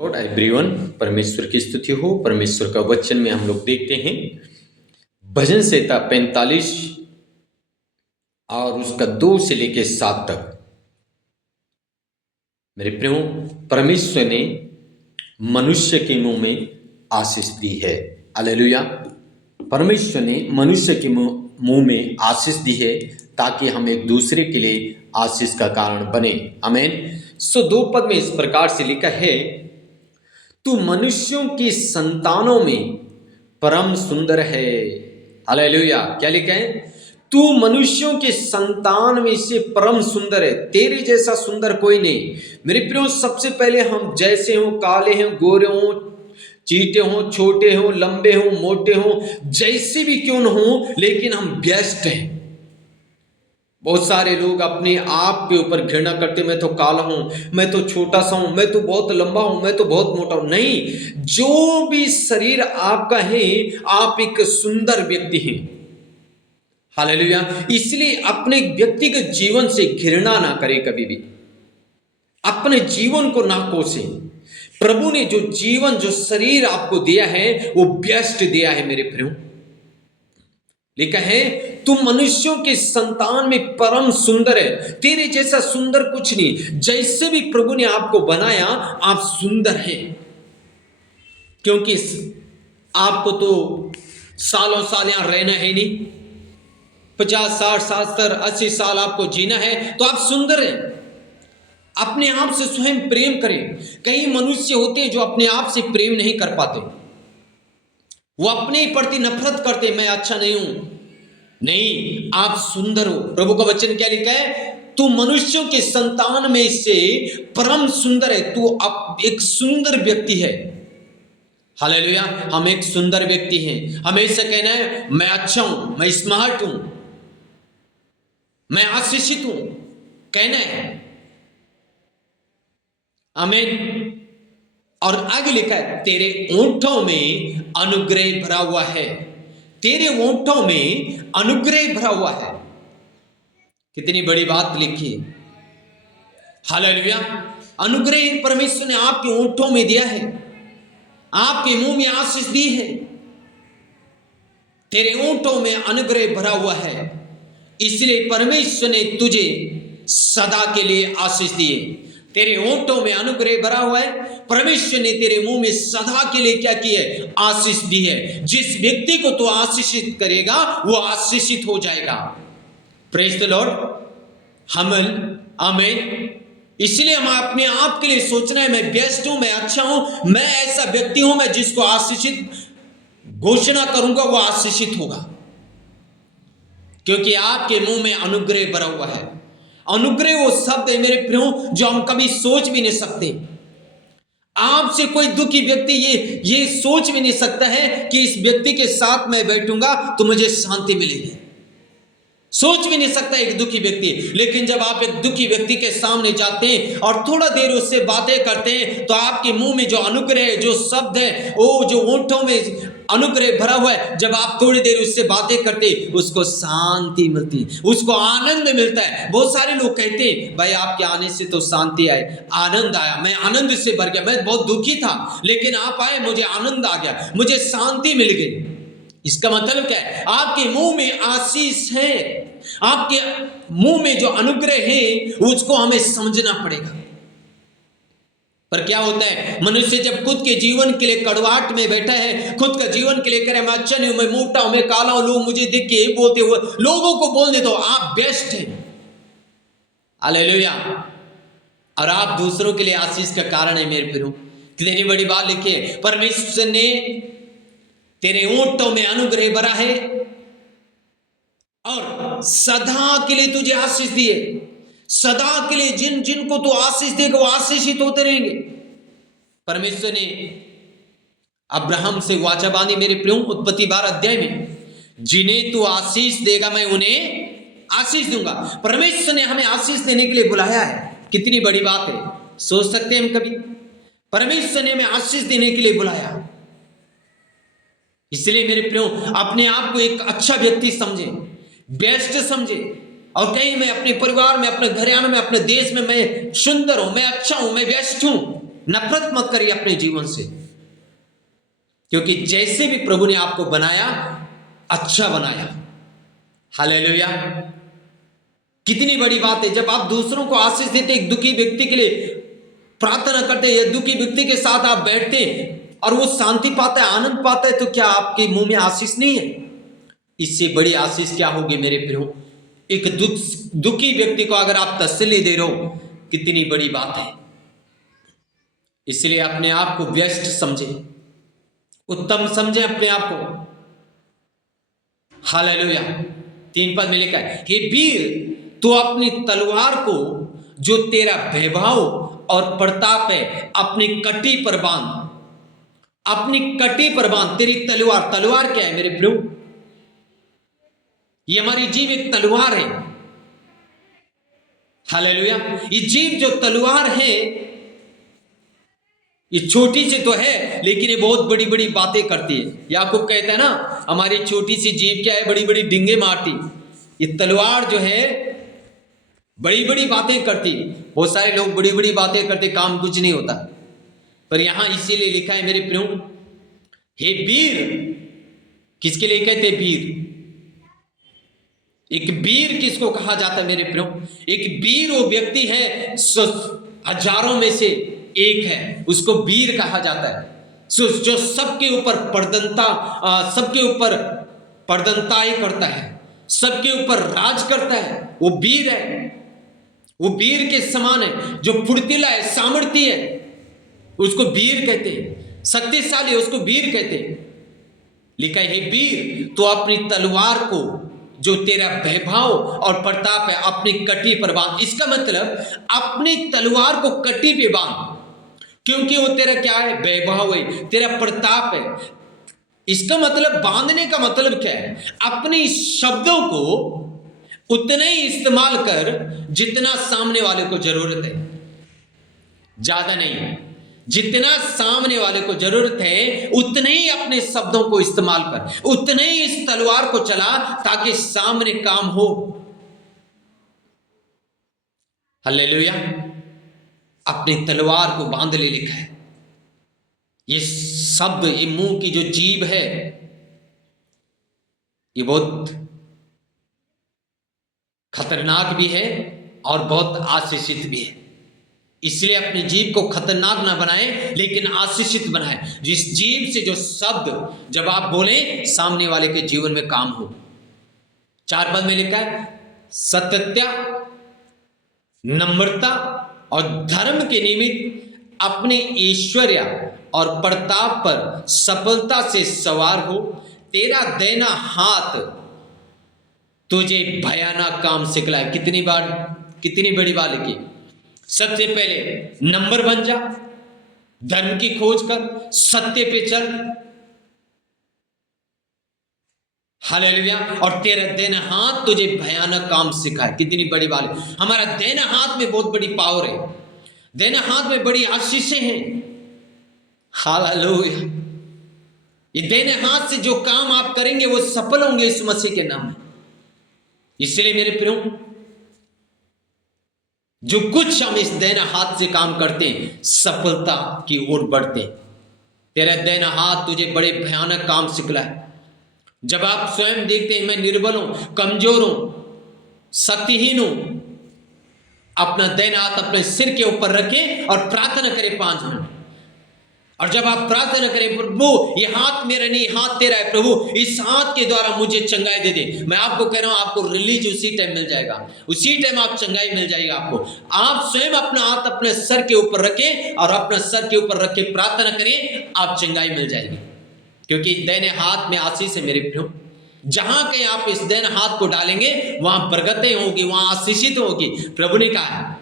Lord everyone, परमेश्वर की स्तुति हो। परमेश्वर का वचन में हम लोग देखते हैं भजन संहिता 45 और उसका 2 से लेकर 7 तक। मेरे प्रियो, परमेश्वर ने मनुष्य के मुंह में आशीष दी है। हालेलुया। परमेश्वर ने मनुष्य के मुंह में आशीष दी है ताकि हम एक दूसरे के लिए आशीष का कारण बने। आमीन। 2 पद में इस प्रकार से लिखा है, तू मनुष्यों की संतानों में परम सुंदर है। हालेलुया। क्या लिखा है? तू मनुष्यों के संतान में से परम सुंदर है। तेरे जैसा सुंदर कोई नहीं। मेरे प्रियो, सबसे पहले हम जैसे हो, काले हो, गोरे हो, चीटे हो, छोटे हो, लंबे हो, मोटे हो, जैसे भी क्यों न हो, लेकिन हम बेस्ट हैं। बहुत सारे लोग अपने आप के ऊपर घृणा करते, मैं तो काला हूं, मैं तो छोटा सा हूं, मैं तो बहुत लंबा हूं, मैं तो बहुत मोटा हूं। नहीं, जो भी शरीर आपका है, आप एक सुंदर व्यक्ति हैं। हालेलुया। इसलिए अपने व्यक्तिगत जीवन से घृणा ना करें, कभी भी अपने जीवन को ना कोसें। प्रभु ने जो जीवन, जो शरीर आपको दिया है, वो बेस्ट दिया है। मेरे प्रियो, लिखा है, तू मनुष्यों के संतान में परम सुंदर है। तेरे जैसा सुंदर कुछ नहीं। जैसे भी प्रभु ने आपको बनाया, आप सुंदर हैं। क्योंकि आपको तो सालों साल यहां रहना है नहीं, 50, 60, 70, 80 साल आपको जीना है, तो आप सुंदर हैं। अपने आप से स्वयं प्रेम करें। कई मनुष्य होते हैं जो अपने आप से प्रेम नहीं कर पाते, वो अपने प्रति नफरत करते, मैं अच्छा नहीं हूं। नहीं, आप सुंदर हो। प्रभु का वचन क्या लिखा है? तू मनुष्यों के संतान में से परम सुंदर है। तू अब एक सुंदर व्यक्ति है। हालेलुया। हम एक सुंदर व्यक्ति हैं। हमें ऐसा कहना है, मैं अच्छा हूं, मैं स्मार्ट हूं, मैं आशीषित हूं, कहना है। आमीन। और आगे लिखा है, तेरे ओंठों में अनुग्रह भरा हुआ है। तेरे ओंठों में अनुग्रह भरा हुआ है। कितनी बड़ी बात लिखी है। हालेलुया। अनुग्रह परमेश्वर ने आपके ओंठों में दिया है, आपके मुंह में आशीष दी है। तेरे ओंठों में अनुग्रह भरा हुआ है, इसलिए परमेश्वर ने तुझे सदा के लिए आशीष दी है। तेरे ओंठों में अनुग्रह भरा हुआ है। परमेश्वर ने तेरे मुंह में सदा के लिए क्या की है? आशीष दी है। जिस व्यक्ति को तू आशीषित करेगा, वो आशीषित हो जाएगा। Praise the Lord. आमीन। इसलिए हम अपने आप के लिए सोचना है, मैं बेस्ट हूं, मैं अच्छा हूं, मैं ऐसा व्यक्ति हूं, मैं जिसको आशीषित घोषणा करूंगा वो आशीषित होगा। क्योंकि आपके मुंह में अनुग्रह भरा हुआ है। अनुग्रह वो शब्द है मेरे प्रियो, जो हम कभी सोच भी नहीं सकते। आपसे कोई दुखी व्यक्ति ये सोच भी नहीं सकता है कि इस व्यक्ति के साथ मैं बैठूंगा तो मुझे शांति मिलेगी। सोच भी नहीं सकता एक दुखी व्यक्ति। लेकिन जब आप एक दुखी व्यक्ति के सामने जाते हैं और थोड़ा देर उससे बातें करते हैं, तो आपके मुंह में जो अनुग्रह है, जो शब्द है, वो जो ओंठों में अनुग्रह भरा हुआ है, जब आप थोड़ी देर उससे बातें करते, उसको शांति मिलती, उसको आनंद मिलता है। बहुत सारे लोग कहते हैं, भाई आपके आने से तो शांति आई, आनंद आया, मैं आनंद से भर गया, मैं बहुत दुखी था, लेकिन आप आए, मुझे आनंद आ गया, मुझे शांति मिल गई। इसका मतलब क्या है? आपके मुंह में आशीष है, आपके मुंह में जो अनुग्रह है, उसको हमें समझना पड़ेगा। पर क्या होता है, मनुष्य जब खुद के जीवन के लिए कड़वाहट में बैठा है, खुद का जीवन के लिए करे, मैं अच्छा नहीं हूं, मैं मोटा हूं, मैं काला हूं, लोग मुझे देख के ये बोलते हुए, लोगों को बोलने दो आप बेस्ट हैं। हालेलुया। और आप दूसरों के लिए आशीष का कारण है। मेरे प्रियो, कितनी बड़ी बात लिखी है। परमेश्वर ने तेरे ओंठों में अनुग्रह भरा है और सदा के लिए तुझे आशीष दिए। सदा के लिए जिनको तू आशीष देगा, वो आशीषित होते रहेंगे। परमेश्वर ने अब्राहम से वाचा बांधी, मेरे प्रियो, उत्पत्ति 12 अध्याय में, जिन्हें तू आशीष देगा मैं उन्हें आशीष दूंगा। परमेश्वर ने हमें आशीष देने के लिए बुलाया है। कितनी बड़ी बात है। सोच सकते हैं हम कभी? परमेश्वर ने हमें आशीष देने के लिए बुलाया। इसलिए मेरे प्रियो, अपने आप को एक अच्छा व्यक्ति समझे, बेस्ट समझे, और कहीं मैं अपने परिवार में, अपने घराने में, अपने देश में मैं सुंदर हूं, मैं अच्छा हूं, मैं बेस्ट हूं। नफरत मत करिए अपने जीवन से, क्योंकि जैसे भी प्रभु ने आपको बनाया अच्छा बनाया। हालेलुया। कितनी बड़ी बात है जब आप दूसरों को आशीष देते, एक दुखी व्यक्ति के लिए प्रार्थना करते, या दुखी व्यक्ति के साथ आप बैठते और वो शांति पाता है, आनंद पाता है, तो क्या आपके मुंह में आशीष नहीं है? इससे बड़ी आशीष क्या होगी मेरे प्रियो? एक दुखी व्यक्ति को अगर आप तसल्ली दे रहे हो, कितनी बड़ी बात है। इसलिए अपने आप को व्यस्त समझे, उत्तम समझे अपने आप को। हालेलुया। 3 पद में लिखा है, हे वीर तो अपनी तलवार को जो तेरा वैभव और प्रताप है अपनी कटी पर बांध। अपनी कटी पर बांध। तेरी तलवार, तलवार क्या है मेरे प्रभु? ये हमारी जीव एक तलवार है। हालेलुया। ये जीव जो तलवार है, ये छोटी सी तो है लेकिन ये बहुत बड़ी बड़ी बातें करती है। याकूब कहता है ना, हमारी छोटी सी जीव क्या है, बड़ी बड़ी डिंगे मारती। ये तलवार जो है बड़ी बड़ी बातें करती। बहुत सारे लोग बड़ी बड़ी बातें करते, काम कुछ नहीं होता। पर यहां इसीलिए लिखा है मेरे प्रियो, हे वीर। किसके लिए कहते वीर? एक वीर किसको कहा जाता है मेरे प्रियो? एक वीर वो व्यक्ति है हजारों में से एक है, उसको वीर कहा जाता है। जो सबके ऊपर सबके ऊपर परदनताई करता है, सबके ऊपर राज करता है, वो वीर है। वो वीर के समान है, जो फुर्तीला है, सामर्थ्य है, उसको वीर कहते हैं। शक्तिशाली, उसको वीर कहते हैं। लिखा है, हे वीर तो अपनी तलवार को जो तेरा वैभव और प्रताप है अपनी कटी पर बांध। इसका मतलब अपनी तलवार को कटी पे बांध, क्योंकि वो तेरा क्या है? वैभव है, तेरा प्रताप है। इसका मतलब बांधने का मतलब क्या है? अपने शब्दों को उतना ही इस्तेमाल कर जितना सामने वाले को जरूरत है, ज्यादा नहीं। जितना सामने वाले को जरूरत है उतने ही अपने शब्दों को इस्तेमाल कर, उतने ही इस तलवार को चला ताकि सामने काम हो। हालेलुया। अपनी तलवार को बांध ले लिखा है। ये शब्द, ये मुंह की जो जीभ है, ये बहुत खतरनाक भी है और बहुत आशीषित भी है। इसलिए अपनी जीभ को खतरनाक ना बनाए लेकिन आशीषित बनाए, जिस जीभ से जो शब्द जब आप बोले सामने वाले के जीवन में काम हो। 4 पद में लिखा है, सत्यता, नम्रता और धर्म के निमित्त अपने ऐश्वर्य और प्रताप पर सफलता से सवार हो। तेरा देना हाथ तुझे भयानक काम सिखलाए। कितनी बड़ी बात लिखी। सबसे पहले नंबर बन जा, धर्म की खोज कर, सत्य पे चल। हालेलुया। और तेरा देना हाथ तुझे भयानक काम सिखाए। कितनी बड़ी बात है। हमारा देना हाथ में बहुत बड़ी पावर है, देना हाथ में बड़ी आशीषें हैं। हालेलुया। ये देने हाथ से जो काम आप करेंगे वो सफल होंगे इस मसीह के नाम में। इसलिए मेरे प्रियो, जो कुछ हम इस देना हाथ से काम करते हैं सफलता की ओर बढ़ते हैं। तेरा देना हाथ तुझे बड़े भयानक काम सिखलाए। जब आप स्वयं देखते हैं मैं निर्बल हूं, कमजोर हूं, शक्तिहीन हूं, अपना देना हाथ अपने सिर के ऊपर रखें और प्रार्थना करें 5 मिनट। और जब आप प्रार्थना करें, प्रभु ये हाथ मेरा नहीं, हाथ तेरा है, प्रभु इस हाथ के द्वारा मुझे चंगाई दे दे। मैं आपको कह रहा हूं, आपको रिलीज उसी टाइम मिल जाएगा, उसी टाइम आप चंगाई मिल जाएगा आपको। आप स्वयं अपना हाथ अपने सर के ऊपर रखें और अपने सर के ऊपर रख के प्रार्थना करें, आप चंगाई मिल जाएगी। क्योंकि देने हाथ में आशीष है मेरे प्रियो। जहां कहीं आप इस देन हाथ को डालेंगे वहां बरकतें होगी, वहां आशीषित होगी। प्रभु ने कहा है।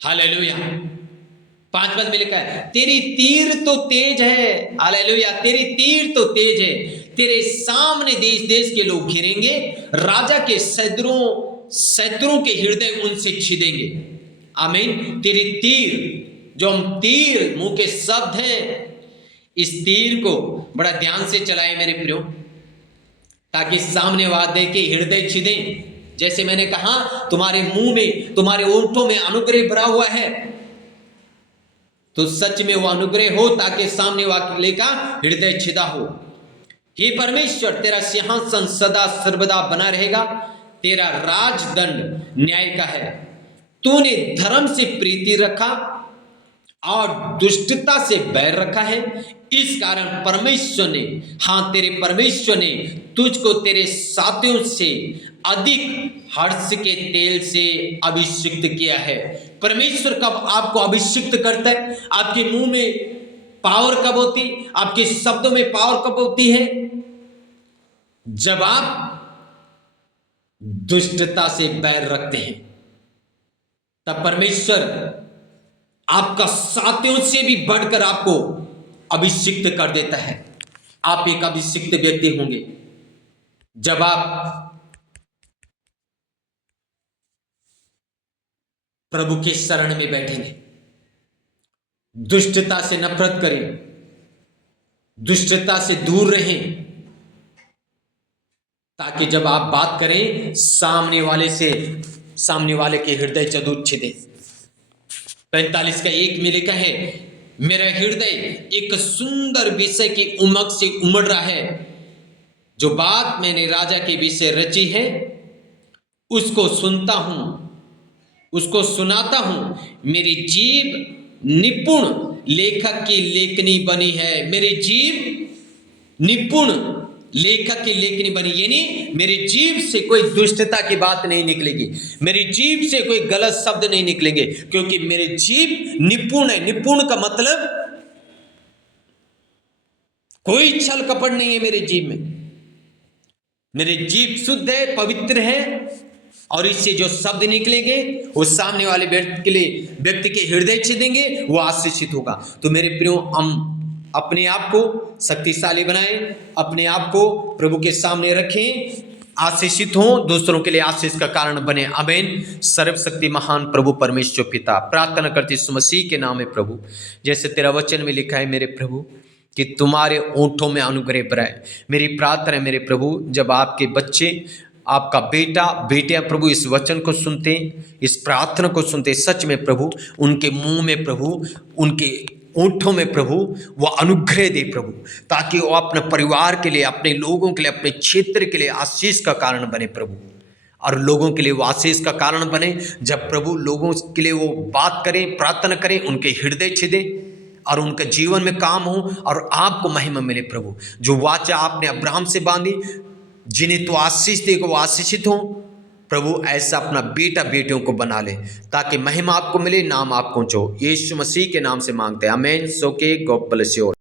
हालेलुया। 5 पद में लिखा है, तेरी तीर तो तेज है। हालेलुया। तेरी तीर तो तेज है, तेरे सामने देश देश के लोग घिरेंगे, राजा के शत्रुओं के हृदय उनसे छिदेंगे। आमीन। तेरी तीर, जो हम तीर मुंह के शब्द हैं, इस तीर को बड़ा ध्यान से चलाए मेरे प्रियो, ताकि सामने वाले के हृदय छिदे। जैसे मैंने कहा, तुम्हारे मुंह में, तुम्हारे ओंठों में अनुग्रह भरा हुआ है। तो सच में वो अनुग्रह हो, ताकि सामने वाले का हृदय छिदा हो। हे परमेश्वर, तेरा सिंहासन सदा सर्वदा बना रहेगा, तेरा राजदंड न्याय का है। तूने धर्म से प्रीति रखा और दुष्टता से बैर रखा है। इस कारण परमेश्वर ने, हाँ तेरे परमेश्वर ने तुझको तेरे साथियों से अधिक हर्ष के तेल से अभिषिक्त किया है। परमेश्वर कब आपको अभिषिक्त करता है? आपके मुंह में पावर कब होती, आपके शब्दों में पावर कब होती है? जब आप दुष्टता से बैर रखते हैं, तब परमेश्वर आपका साथियों से भी बढ़कर आपको अभिषिक्त कर देता है। आप एक अभिषिक्त व्यक्ति होंगे जब आप प्रभु के शरण में बैठेंगे। दुष्टता से नफरत करें, दुष्टता से दूर रहें, ताकि जब आप बात करें सामने वाले के हृदय जरूर छिदे। 45 का 1 में लिखा है, मेरा हृदय एक सुंदर विषय की उमंग से उमड़ रहा है। जो बात मैंने राजा के विषय रची है, उसको सुनता हूं, उसको सुनाता हूं। मेरी जीभ निपुण लेखक की लेखनी बनी है। मेरी जीभ निपुण लेखक की लेखनी बनी, यानी मेरी जीभ से कोई दुष्टता की बात नहीं निकलेगी, मेरी जीभ से कोई गलत शब्द नहीं निकलेंगे, क्योंकि मेरी जीभ निपुण है। निपुण का मतलब कोई छल कपट नहीं है मेरी जीभ में। मेरी जीभ शुद्ध है, पवित्र है, और इससे जो शब्द निकलेंगे वो सामने वाले व्यक्ति के हृदय छेदेंगे, वो आशीषित होगा। तो मेरे प्रियो, हम अपने आप को शक्तिशाली बनाएं, अपने आप को प्रभु के सामने रखें, आशीषित हों, दूसरों के लिए आशीष का कारण बने। आमीन। सर्वशक्ति महान प्रभु परमेश्वर पिता, प्रार्थना करते यीशु मसीह के नाम में प्रभु, जैसे तेरा वचन में लिखा है मेरे प्रभु कि तुम्हारे ओंठों में अनुग्रह भराए। मेरी प्रार्थना है मेरे प्रभु, जब आपके बच्चे, आपका बेटियां प्रभु इस वचन को सुनते, इस प्रार्थना को सुनते, सच में प्रभु उनके मुंह में प्रभु, उनके ओंठों में प्रभु वो अनुग्रह दे प्रभु, ताकि वो अपने परिवार के लिए, अपने लोगों के लिए, अपने क्षेत्र के लिए आशीष का कारण बने प्रभु। और लोगों के लिए वो आशीष का कारण बने। जब प्रभु लोगों के लिए वो बात करें, प्रार्थना करें, उनके हृदय छिदे और उनके जीवन में काम हो और आपको महिमा मिले प्रभु। जो वाचा आपने अब्राहम से बांधी, जिन्हें तो आशीष दे वो आशीषित हो प्रभु, ऐसा अपना बेटा बेटियों को बना ले, ताकि महिमा आपको मिले, नाम आपको ऊंचा हो। यीशु मसीह के नाम से मांगते हैं, आमीन। सो के गॉड ब्लेस यू।